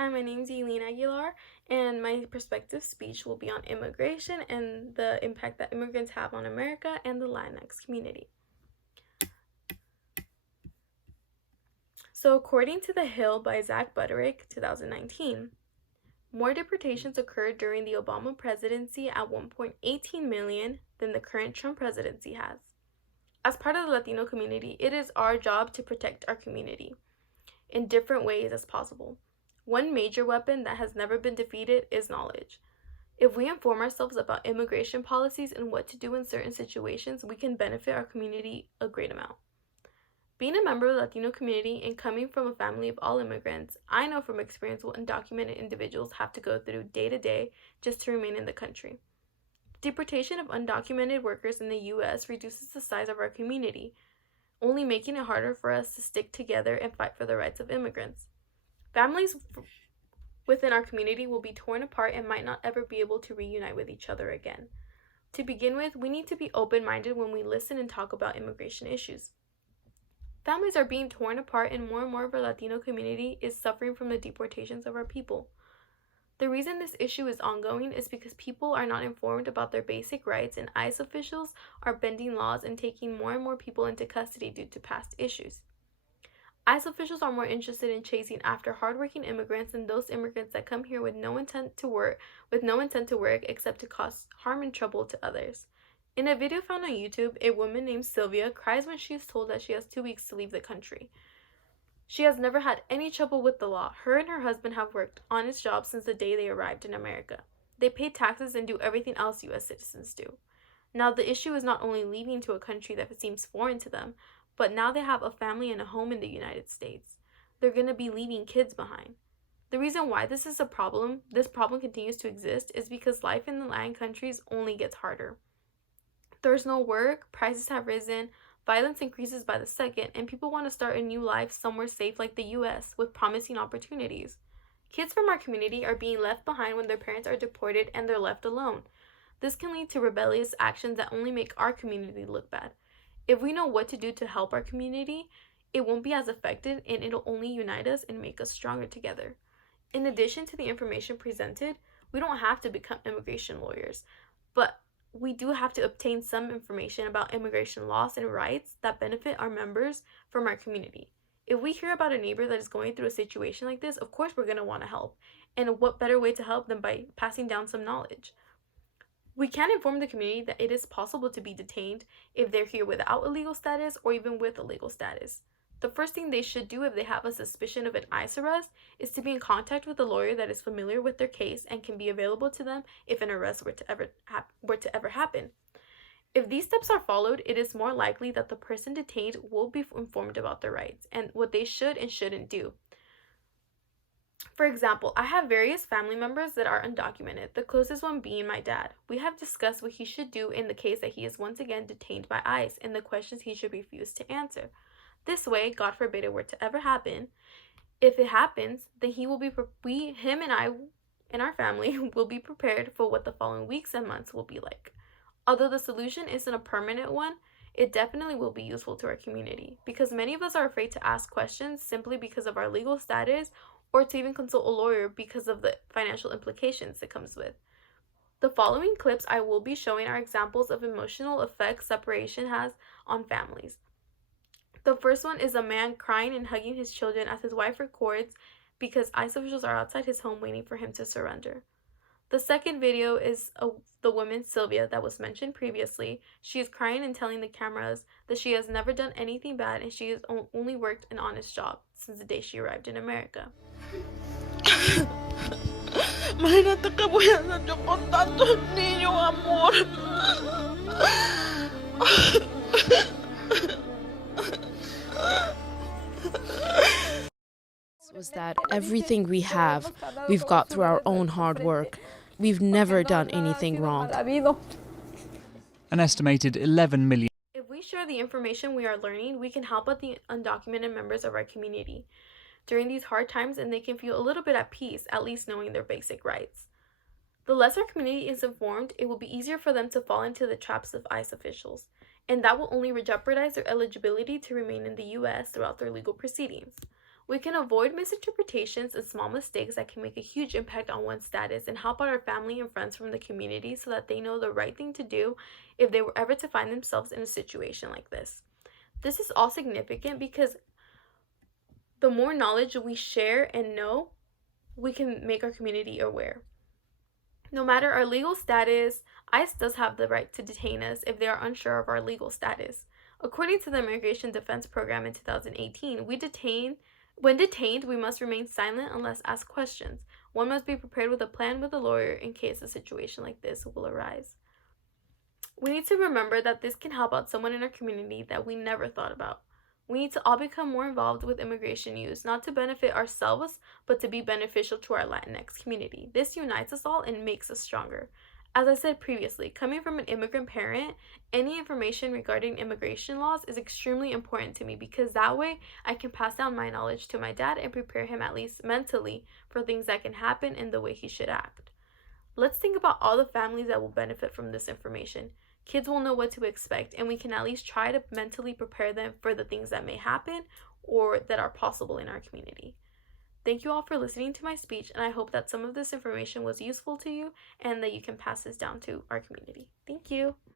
Hi, my name is Eileen Aguilar, and my perspective speech will be on immigration and the impact that immigrants have on America and the Latinx community. So, according to The Hill by Zach Butterick, 2019, more deportations occurred during the Obama presidency at 1.18 million than the current Trump presidency has. As part of the Latino community, it is our job to protect our community in different ways as possible. One major weapon that has never been defeated is knowledge. If we inform ourselves about immigration policies and what to do in certain situations, we can benefit our community a great amount. Being a member of the Latino community and coming from a family of all immigrants, I know from experience what undocumented individuals have to go through day to day just to remain in the country. Deportation of undocumented workers in the U.S. reduces the size of our community, only making it harder for us to stick together and fight for the rights of immigrants. Families within our community will be torn apart and might not ever be able to reunite with each other again. To begin with, we need to be open-minded when we listen and talk about immigration issues. Families are being torn apart, and more of our Latino community is suffering from the deportations of our people. The reason this issue is ongoing is because people are not informed about their basic rights, and ICE officials are bending laws and taking more and more people into custody due to past issues. ICE officials are more interested in chasing after hardworking immigrants than those immigrants that come here with no intent to work except to cause harm and trouble to others. In a video found on YouTube, a woman named Sylvia cries when she is told that she has 2 weeks to leave the country. She has never had any trouble with the law. Her and her husband have worked honest jobs since the day they arrived in America. They pay taxes and do everything else U.S. citizens do. Now, the issue is not only leaving to a country that seems foreign to them, but now they have a family and a home in the United States. They're going to be leaving kids behind. The reason why this problem continues to exist, is because life in the Latin countries only gets harder. There's no work, prices have risen, violence increases by the second, and people want to start a new life somewhere safe like the U.S. with promising opportunities. Kids from our community are being left behind when their parents are deported and they're left alone. This can lead to rebellious actions that only make our community look bad. If we know what to do to help our community, it won't be as affected, and it'll only unite us and make us stronger together. In addition to the information presented, we don't have to become immigration lawyers, but we do have to obtain some information about immigration laws and rights that benefit our members from our community. If we hear about a neighbor that is going through a situation like this, of course we're going to want to help. And what better way to help than by passing down some knowledge? We can inform the community that it is possible to be detained if they're here without a legal status or even with a legal status. The first thing they should do if they have a suspicion of an ICE arrest is to be in contact with a lawyer that is familiar with their case and can be available to them if an arrest were to ever happen. If these steps are followed, it is more likely that the person detained will be informed about their rights and what they should and shouldn't do. For example, I have various family members that are undocumented, the closest one being my dad. We have discussed what he should do in the case that he is once again detained by ICE and the questions he should refuse to answer. This way, God forbid it were to ever happen, if it happens, then him and I and our family will be prepared for what the following weeks and months will be like. Although the solution isn't a permanent one, it definitely will be useful to our community, because many of us are afraid to ask questions simply because of our legal status, or to even consult a lawyer because of the financial implications it comes with. The following clips I will be showing are examples of emotional effects separation has on families. The first one is a man crying and hugging his children as his wife records because ICE officials are outside his home waiting for him to surrender. The second video is the woman Sylvia that was mentioned previously. She is crying and telling the cameras that she has never done anything bad and she has only worked an honest job since the day she arrived in America. Imagínate que voy a hacer yo con tantos niños, amor. Was that everything we've got through our own hard work. We've never done anything wrong. An estimated 11 million. If we share the information we are learning, we can help out the undocumented members of our community during these hard times, and they can feel a little bit at peace, at least knowing their basic rights. The less our community is informed, it will be easier for them to fall into the traps of ICE officials, and that will only jeopardize their eligibility to remain in the U.S. throughout their legal proceedings. We can avoid misinterpretations and small mistakes that can make a huge impact on one's status and help out our family and friends from the community so that they know the right thing to do if they were ever to find themselves in a situation like this. This is all significant because the more knowledge we share and know, we can make our community aware. No matter our legal status, ICE does have the right to detain us if they are unsure of our legal status. According to the Immigration Defense Program in 2018, when detained, we must remain silent unless asked questions. One must be prepared with a plan with a lawyer in case a situation like this will arise. We need to remember that this can help out someone in our community that we never thought about. We need to all become more involved with immigration news, not to benefit ourselves, but to be beneficial to our Latinx community. This unites us all and makes us stronger. As I said previously, coming from an immigrant parent, any information regarding immigration laws is extremely important to me because that way I can pass down my knowledge to my dad and prepare him at least mentally for things that can happen and the way he should act. Let's think about all the families that will benefit from this information. Kids will know what to expect, and we can at least try to mentally prepare them for the things that may happen or that are possible in our community. Thank you all for listening to my speech, and I hope that some of this information was useful to you and that you can pass this down to our community. Thank you.